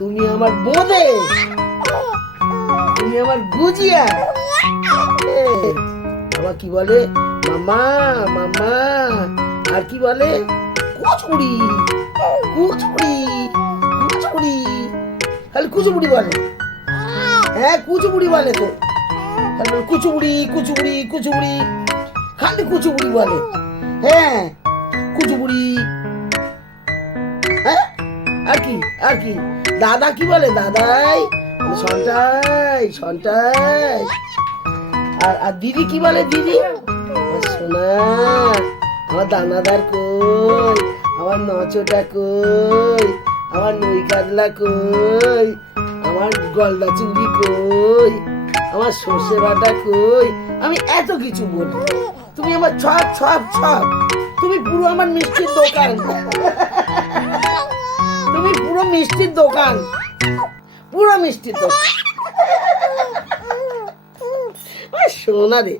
তুমি আমার বোঁদে, তুমি আমার গুজিয়া। বাবা কি বলে? মামা মামা। আর কি বলে? কুচুড়ি কুচুড়ি কুচুড়ি। খালি কুচুবুড়ি বলে। হ্যাঁ কুচুবুড়ি বলে তো। কুচুবুড়ি কুচুবুড়ি কুচুবুড়ি, খালি কুচুবুড়ি বলে। হ্যাঁ কুচুবুড়ি। হ্যাঁ আর কি আর কি? দাদা কি বলে? দাদাই সন্টাই সন্টাই। আর দিদি কি বলে? দিদি সোনা। আমার দানাদার কই? আমার নচটা কই? আমার নই কাতলা কই? আমার গলদা চিংড়ি কই? আমার সর্ষে বাটা কই? আমি এত কিছু বলি, তুমি আমার ছপ ছপ ছপ। তুমি পুরো আমার মিষ্টির দোকান। তুমি পুরো মিষ্টির দোকান, পুরো মিষ্টির দোকান। সোনা রে।